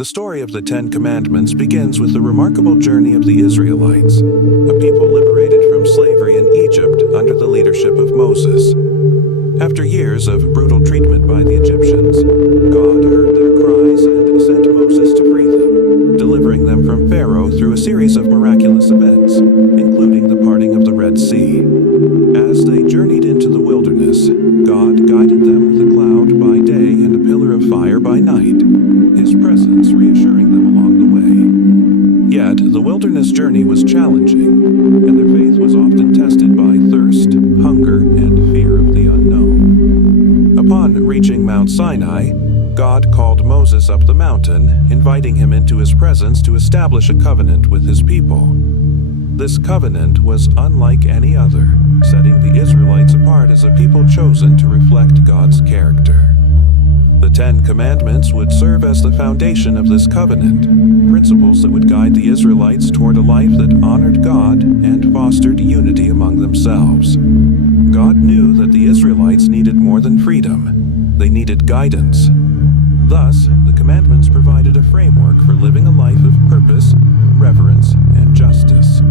The story of the Ten Commandments begins with the remarkable journey of the Israelites, a people liberated from slavery in Egypt under the leadership of Moses. After years of brutal treatment by the Egyptians, God heard their cries and sent Moses to free them, delivering them from Pharaoh through a series of miraculous events, including the parting of the Red Sea. As they journeyed into the wilderness, God guided them with a cloud by day and a pillar of fire by night, His presence reassuring them along the way. Yet, the wilderness journey was challenging, and their faith was often tested by thirst, hunger, and fear of the unknown. Upon reaching Mount Sinai, God called Moses up the mountain, inviting him into His presence to establish a covenant with His people. This covenant was unlike any other, setting the Israelites apart as a people chosen to reflect God's character. The Ten Commandments would serve as the foundation of this covenant, principles that would guide the Israelites toward a life that honored God and fostered unity among themselves. God knew that the Israelites needed more than freedom. They needed guidance. Thus, the commandments provided a framework for living a life of purpose, reverence, and justice.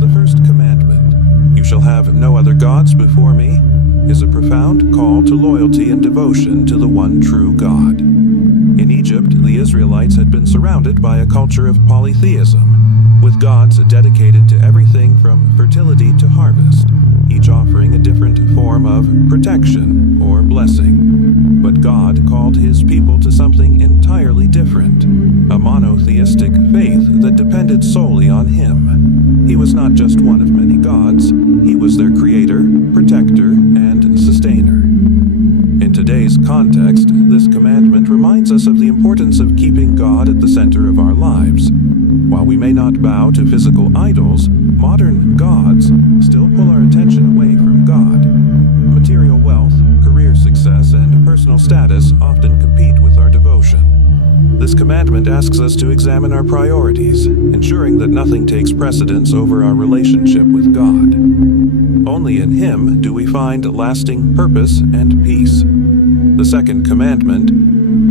The first commandment, "You shall have no other gods before me," is a profound call to loyalty and devotion to the one true God. In Egypt, the Israelites had been surrounded by a culture of polytheism, with gods dedicated to everything from fertility to harvest, each offering a different form of protection or blessing. But God called His people to something entirely different, a monotheistic faith that depended solely on Him. He was not just one of many gods, He was their creator, protector, and sustainer. In today's context, this commandment reminds us of the importance of keeping God at the center of our lives. While we may not bow to physical idols, modern gods still pull our attention away from God. Material wealth, career success, and personal status often compete with our devotion. This commandment asks us to examine our priorities, ensuring that nothing takes precedence over our relationship with God. Only in Him do we find lasting purpose and peace. The second commandment,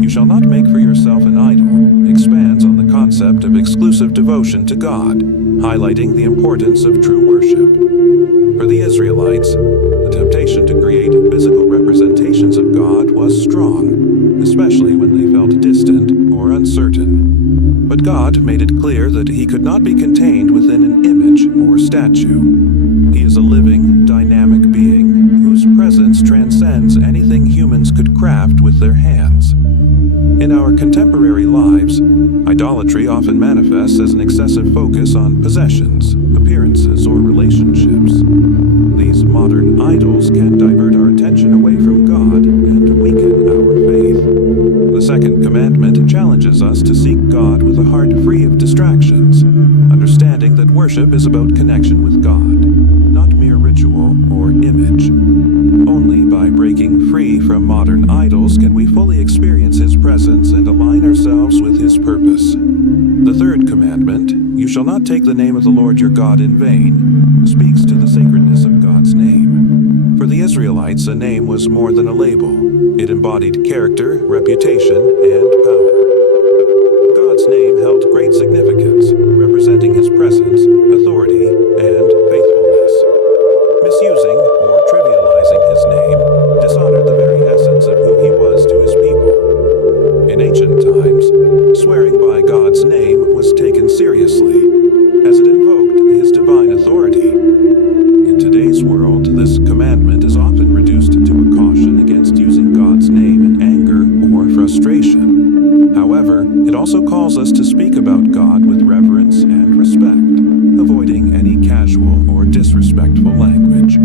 "You shall not make for yourself an idol," expands on the concept of exclusive devotion to God, highlighting the importance of true worship. For the Israelites, the temptation to create physical representations of God was strong, especially when they felt distant or uncertain. But God made it clear that He could not be contained within an image or statue. He is a living, dynamic being whose presence transcends anything humans could craft with their hands. In our contemporary lives, idolatry often manifests as an excessive focus on possessions, appearances, or relationships. These modern idols can divert our attention away from God and weaken our faith. The second commandment challenges us to seek God with a heart free of distractions, understanding that worship is about connection with God, not mere ritual or image. Only by breaking free from modern idols can we fully experience His presence and align ourselves with His purpose. The third commandment, "You shall not take the name of the Lord your God in vain," speaks to the sacredness of God's name. For the Israelites, a name was more than a label. It embodied character, reputation, and power. God's name held great significance, representing His presence, authority, and faithfulness. Misusing or trivializing His name dishonored the very essence of who He was to His people. In ancient times, swearing by God's name was taken seriously, as it invoked His divine authority. In today's world, this commandment is often reduced to a caution against using God's name in anger or frustration. However, it also calls us to speak about God with reverence and respect, avoiding any casual or disrespectful language.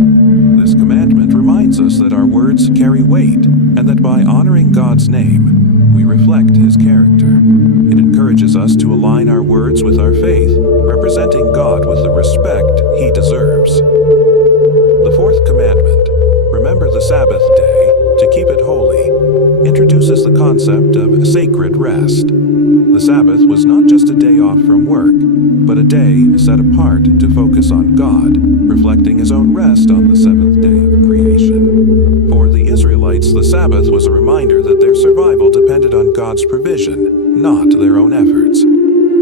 This commandment reminds us that our words carry weight, and that by honoring God's name, we reflect His character. It encourages us to align our words with our faith, representing God with the respect He deserves. The fourth commandment, "Remember the Sabbath day to keep it holy," introduces the concept of sacred rest. The Sabbath was not just a day off from work, but a day set apart to focus on God, reflecting His own rest on the seventh day of creation. For the Israelites, the Sabbath was a reminder that their survival depended on God's provision, not their own efforts.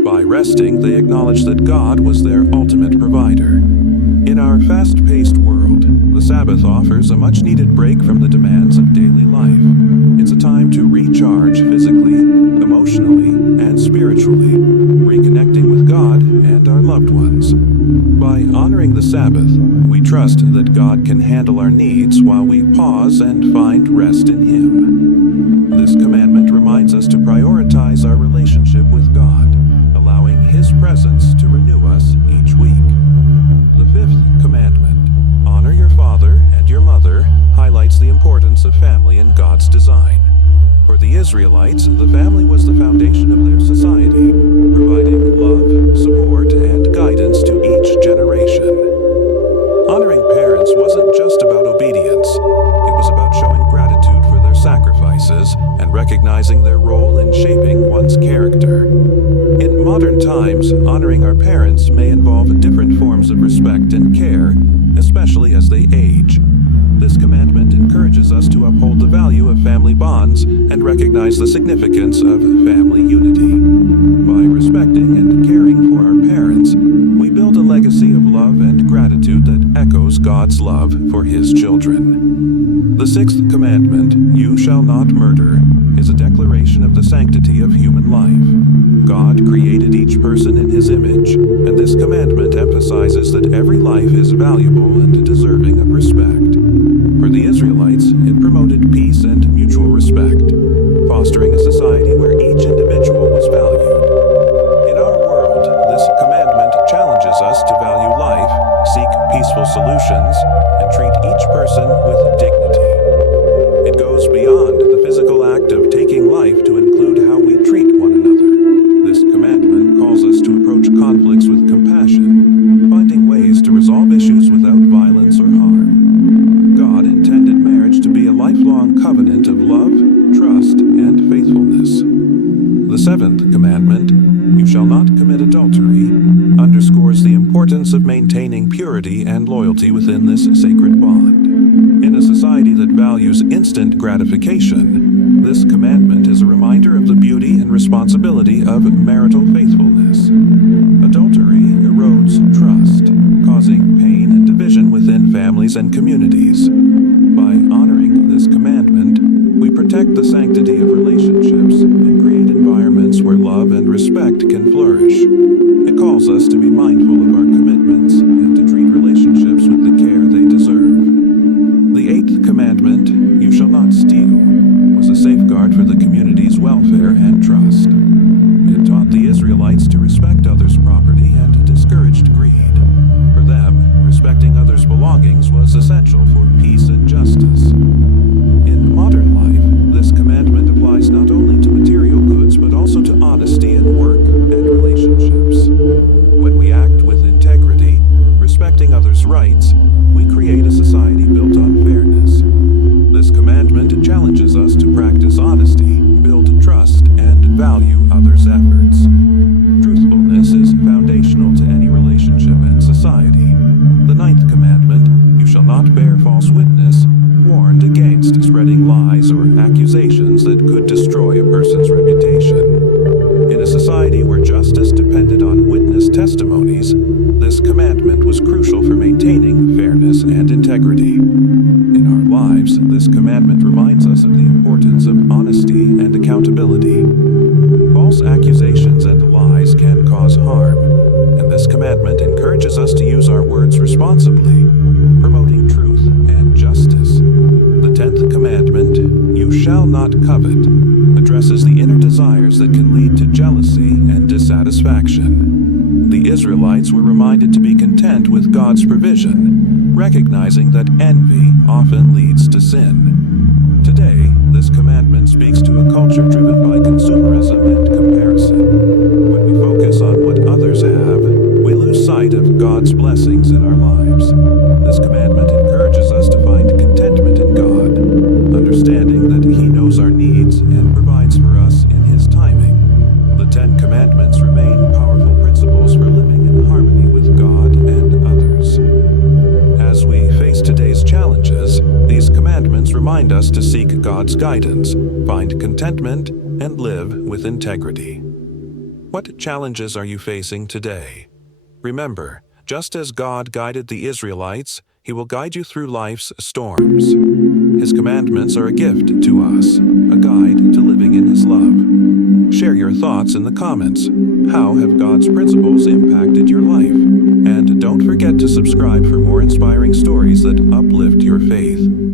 By resting, they acknowledged that God was their ultimate provider. In our fast-paced world, the Sabbath offers a much-needed break from the demands of daily life. It's a time to recharge physically, emotionally, and spiritually, reconnecting with God and our loved ones. By honoring the Sabbath, we trust that God can handle our needs while we pause and find rest in Him. This commandment reminds us to prioritize our relationship with God, allowing His presence to renew us each week. The fifth commandment, honor your father and your mother, highlights the importance of family in God's design. For the Israelites, the family was the foundation of their society, providing love, support, and guidance to each generation. Honoring parents wasn't just about obedience. It was about showing gratitude for their sacrifices and recognizing their role in shaping one's character. In modern times, honoring our parents may involve different forms of respect and care, especially as they age. This commandment encourages us to uphold the value of family bonds and recognize the significance of family unity. By respecting and caring for our parents, we build a legacy of love and gratitude that echoes God's love for His children. The sixth commandment, you shall not murder, is a declaration of the sanctity of human life. God created each person in His image, and this commandment emphasizes that every life is valuable and deserving of respect. For the Israelites, it promoted peace and mutual respect, fostering a society where each individual was valued. In our world, this commandment challenges us to value life, seek peaceful solutions, and treat each person with dignity. It goes beyond the physical act of taking life to include how we treat one another. This commandment calls us to approach conflicts with compassion, finding ways to resolve issues without violence or harm. God intended marriage to be a lifelong covenant of love, trust, and faithfulness. The seventh commandment, you shall not commit adultery, underscores the importance of maintaining purity and loyalty within this sacred bond. In a society that values instant gratification, this commandment is a reminder of the beauty and responsibility of marital faithfulness. Adultery erodes trust, causing pain and division within families and communities. By honoring this commandment, we protect the sanctity of relationships and create environments where love and respect can flourish. It calls us to be mindful of our commitments and to treat relationships with the care they deserve. The eighth commandment, you shall not steal, was a safeguard for the community's welfare and trust. It taught the Israelites to respect others' property and discouraged greed. For them, respecting others' belongings was essential for peace and justice. In modern life, this commandment applies not only to material goods but also to honesty in work and relationships. When we act with integrity, respecting others' rights, we create a society built on fairness. This commandment challenges us to practice honesty, build trust, and value others' efforts. Truthfulness is foundational to any relationship and society. The ninth commandment, you shall not bear false witness, warned against spreading lies or accusations that could destroy a person's reputation. In a society where justice depended on witness testimonies, this commandment was crucial for maintaining fairness and integrity. In our lives, this commandment reminds us of the importance of honesty and accountability. False accusations and lies can cause harm, and this commandment encourages us to use our words responsibly, promoting truth and justice. The 10th commandment, you shall not covet, addresses the inner desires that can lead to jealousy and dissatisfaction. The Israelites were reminded to be content with God's provision, recognizing that envy often leads to sin. Today, this commandment speaks to a culture driven by consumerism and comparison. When we focus on what others have, we lose sight of God's blessings in our lives. This commandment encourages us to find contentment in God, understanding that He knows our needs and provides for us in His timing. The remind us to seek God's guidance, find contentment, and live with integrity. What challenges are you facing today? Remember, just as God guided the Israelites, He will guide you through life's storms. His commandments are a gift to us, a guide to living in His love. Share your thoughts in the comments. How have God's principles impacted your life? And don't forget to subscribe for more inspiring stories that uplift your faith.